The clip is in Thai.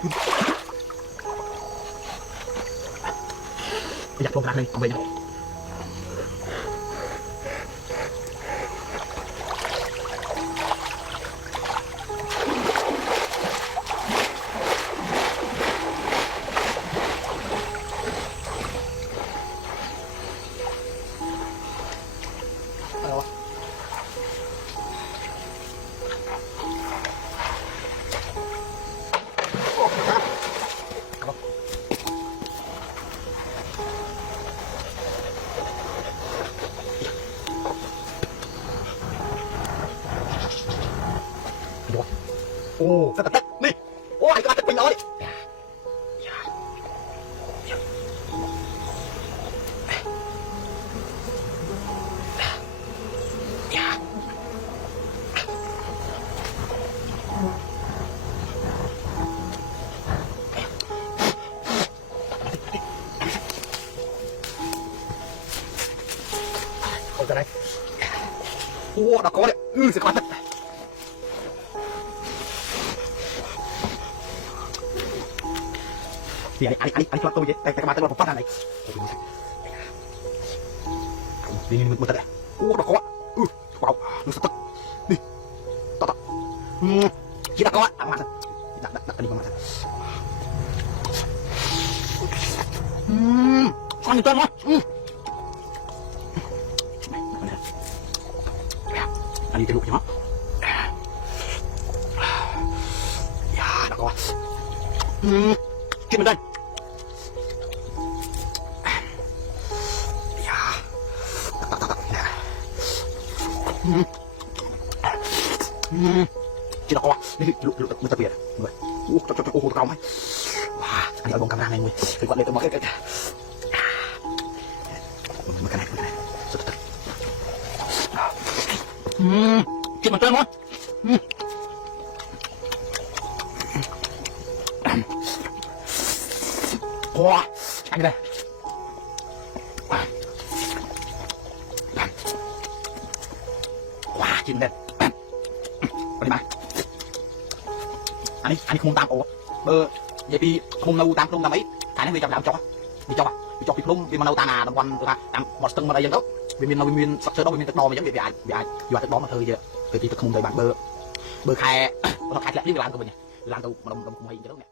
อยากลงรักเลยเอาไปนะอะไรวะโอ้สกัดนี่โอ้ไอ้กระดาษจะเป็นเลยเอาจะไหนโอ้ดอกก้อนเนี่ยสกัดนี่อันนี้ตัวเยอะแต่กระบาดตัวผมฟาดอะไรนี่มันตัดเลยโอ้ดอกก้อนว้าวดูสตึกนี่ต่อคิดดอกก้อนมาดักอันนี้มาฟังอยู่ต้นมั้ยอันนี้จะลุกใช่ไหมยาดอกก้อนกินมันได้ยากินดอกก้อนนี่ลุกมันจะเปลี่ยนเลยโอ้โอ้โหเก่าไหมว้าอันนี้เอาลงกำลังในมือคือกวาดเลยตัวมันก็มันกันไหนสุดกินมันเต้นมั้ยว้าอันนี้เลยว้ากินเด็ดไปดิมาอันนี้ขมุนตามโอ้เบอร์ยายปีขมุนเอาตามลงตามไอ้ถ่ายให้ไปจับดาวจ๊อกđi cho bị plum vì mà đâu ta nà quan ta làm một tầng mà đây dân đó vì mình sắp sửa đó vì mình tất đo mà giống bị ai dọa tất đo mà thôi giờ thì tất không đời bạn bơ khai nó khai lại đi làm của mình làm tụ mà đồng hay gì đó nè